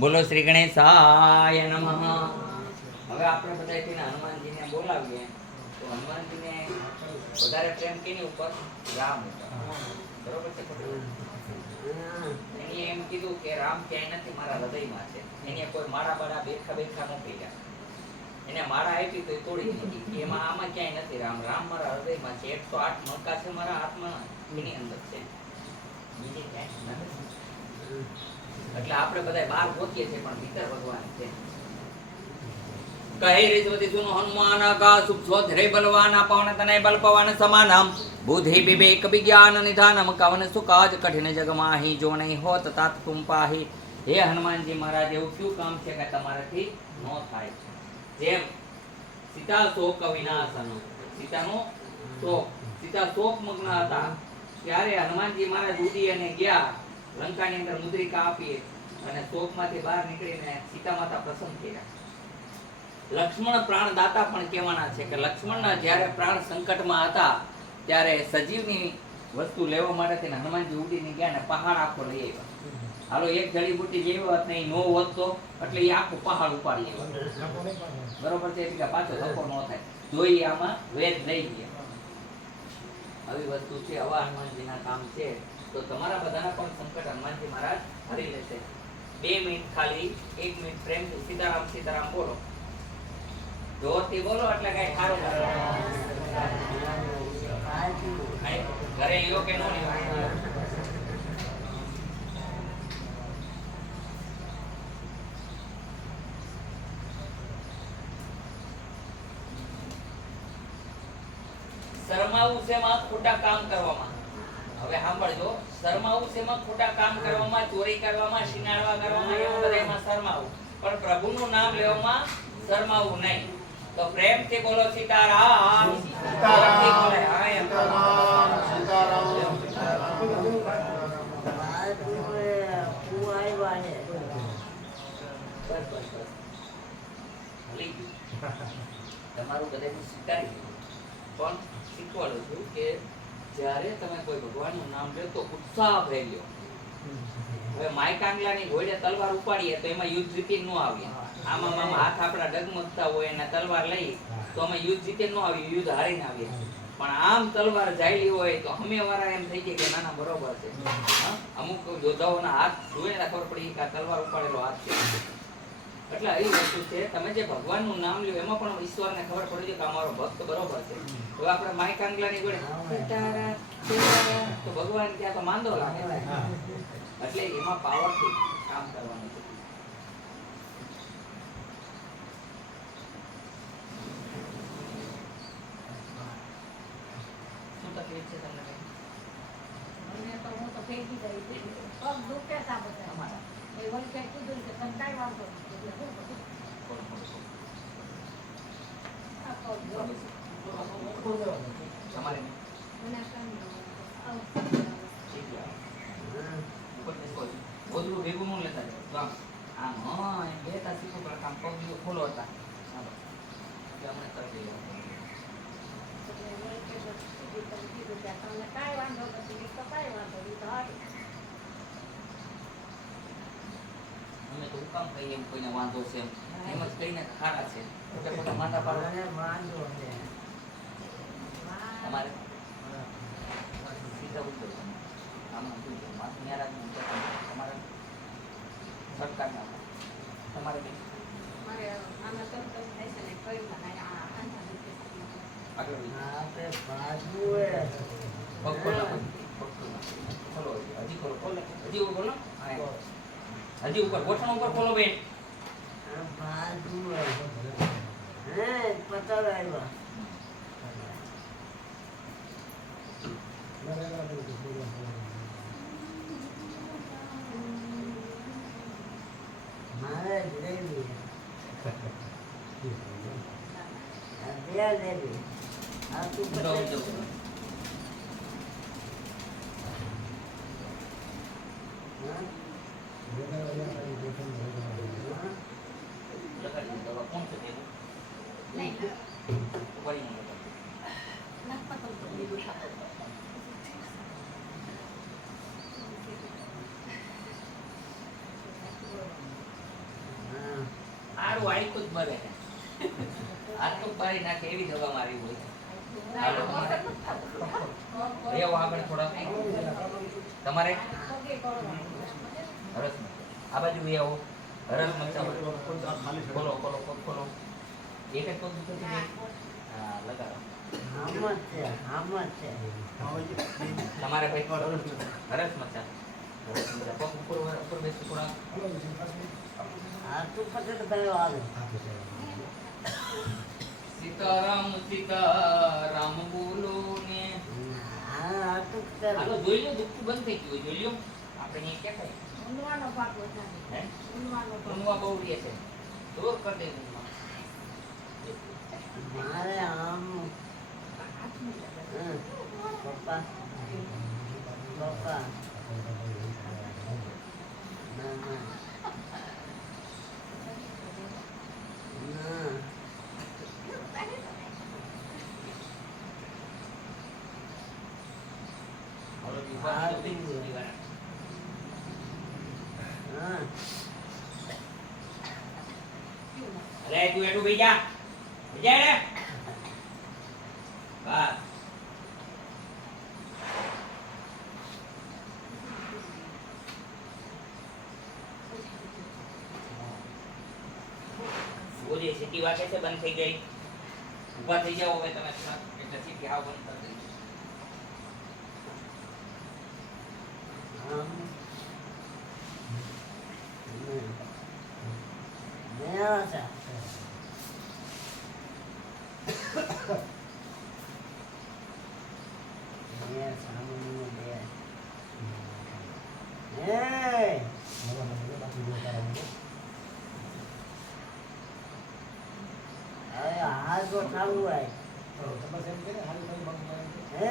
બોલો શ્રી ગણેશાય નમઃ. હવે આપણે બધા થઈને હનુમાનજીને બોલાવીએ તો હનુમાનજીને વધારે પ્રેમ કેની ઉપર? રામ ઉપર. બરોબર છે? એને એમ કીધું કે રામ ક્યાંય નથી, મારા હૃદયમાં છે. એને કોઈ માળા બાળા બેઠા બેઠા ન કર્યા. એને માળા આપી તો તોડી નાખી. એમાં આમાં ક્યાંય નથી રામ. રામ મારા હૃદયમાં છે. 108 મણકા છે મારા હાથમાં, એની અંદર છે. બીજે ક્યાંય નથી. એટલે આપણે બધા બહાર ગોતીએ છીએ પણ ભીતર ભગવાન છે. કહે રીતવતી સુનો હનુમાન કા સુખ શોધ રે બલવાન પવન તનય બલ પવન સમાનમ બુદ્ધિ વિવેક વિજ્ઞાન નિધાનમ કવન સુકાજ કઠિન જગ માહી જો નહીં હોત તાત તુમ પાહી. હે હનુમાનજી મહારાજ, એવું કયું કામ છે કે તમારાથી ન થાય? જેમ સીતા શોક વિનાશન, સીતાનો શોક, સીતા શોક મગ્ન હતા ત્યારે હનુમાનજી મહારાજ ઉડી અને ગયા લંકાની અંદર મુદ્રિકા આપી અને શોકમાંથી બહાર નીકળીને સીતા માતા પ્રસન્ન થયા. લક્ષ્મણ પ્રાણદાતા પણ કહેવાના છે કે લક્ષ્મણના જ્યારે પ્રાણ સંકટમાં હતા ત્યારે સજીવની વસ્તુ લેવા માટે હનુમાનજી ઉડીને ગયા ને પહાડ આખો લઈ આવ્યા. હાલો એક જડીબુટી જેવી હોત નહીં નો હોત તો એટલે એ આખો પહાડ ઉપાડી આવ્યો. બરોબર છે? એટલે પાછો ધક્કો ન થાય. જોઈ આમાં વેદ લઈ ગયા. આવી વસ્તુ છે. આવા હનુમાનજીના કામ છે. તો તમારા બધાના પણ સંકટ હનુમાનજી મહારાજ હરી લેશે. 2 મિનિટ ખાલી 1 મિનિટ પ્રેમથી સીતારામ સીતારામ બોલો. જોરથી બોલો એટલે કઈ ખારું ઘરે યો કે નો શરમાવું છે માં ખોટા કામ કરવામાં. હવે સાંભળજો, શરમાવું છે માં ખોટા કામ કરવામાં, ચોરી કરવામાં, શિનાળવા કરવામાં, એવું બધામાં શરમાવું, પણ પ્રભુનું નામ લેવામાં શરમાવું નહીં. તો પ્રેમથી બોલો સીતારામ સીતારામ સીતારામ સીતારામ. તમારું બધાનું સ્વીકારી પણ શીખવાડું છું કે જ્યારે તમે કોઈ ભગવાનનું નામ લો તો ઉત્સાહ ભરી લો. હવે માયકાંગલાની ઘોડે તલવાર ઉપાડીએ તો એમાં યુદ્ધ જીતી ન આવીએ. આમાં હાથ આપણા ડગમગતા હોય અને તલવાર લઈ તો અમે યુદ્ધ જીતે ન આવીએ, યુદ્ધ હારીને આવીએ. પણ આમ તલવાર જાયલી હોય તો અમે વાળા એમ થઈ જાય કે નાના બરોબર છે. અમુક યોદ્ધાઓના હાથ જોઈને ખબર પડી કે આ તલવાર ઉપાડેલો હાથ છે. એટલે એ વસ્તુ છે, તમે જે ભગવાનનું નામ લ્યો એમાં પણ ઈશ્વરને ખબર પડી જાય કે અમારો ભક્ત બરોબર છે. હવે આપણે માયકાંગલાની જોડે તો ભગવાન ત્યાં તો માંદો લાગે છે. એટલે એમાં પાવરથી કામ કરવાનું છે. શું તકલીફ છે તમને? મને તો હું તો ફેંકી દઈ પગ દુખે તા બધા અમારા એ વળી કઈ કીધું કે તને કાંઈ વાંધો નથી એટલે શું કરું? આ પગ તમારે મને કાંઈ બધું ભેગું ન લેતા જાઓ. આમ આમ બે તા શીખો પણ કામ પગ ખોલો હતા. ચાલો અમને કરી દઈએ. કીધું કે તમને કાંઈ વાંધો નથી તો કાંઈ વાંધો નહીં તો હારું. અમે તો કામ કહીએ એમ કોઈને વાંધો છે એમ જ કહીને ખારા છે. માથા પાડો વાંધો છે તમારે સીધા ઉતરો. આમાં જોજો માથું ન્યા તમારે સરકારના તમારે મારે આમાં તો થાય છે ને કઈ ના આગળ હજી ઉપર ગોઠણ ઉપર ખોલો બેન. મારે જ લેવી આ તું આખું આખું જ મરે છે આટલું પાડી નાખે એવી દવા મારી હોય હાલો તમારે એવો આગળ થોડા તમારે હરસ આ બાજુ બી આવો હરસ મચા ખોલો ખોલો ખોલો ખોલો એક જ પગ દુખે છે હા લગાડો આમ જ છે તમારે ભાઈ હરસ મચા પગ ઉપર બેસો થોડા આ તું પકડ ગયો આવે સીતારામ બોલો ને આ તું હાલો જોઈ લો દુખતું બંધ થઈ ગયું જોઈ લો આપણે અહીંયા ક્યાં કઈ ઊંડવાનો ભાગ વધારે. હે ઊંડવાનો ભાગ. ઊંઘવા બહુ રહે છે દૂર કરી દે ઊંઘમાં. મારે આમ હાથમાં લગાડ. પપ્પા પપ્પા ના ના ના હાલો દીવા હા, તો દીવા. દીવા. હા અરે તું એટું બેજા બેજા રે બસ ઓલી સીટી વાગે છે બંધ થઈ ગઈ ઊભા થઈ જાઓ હવે તમે એટલે સીટી હાવ બંધ કરી દઈ આમ મેળા છે બે સામાન્ય બે એ હવે હાથ ગોઠાવવું હોય એ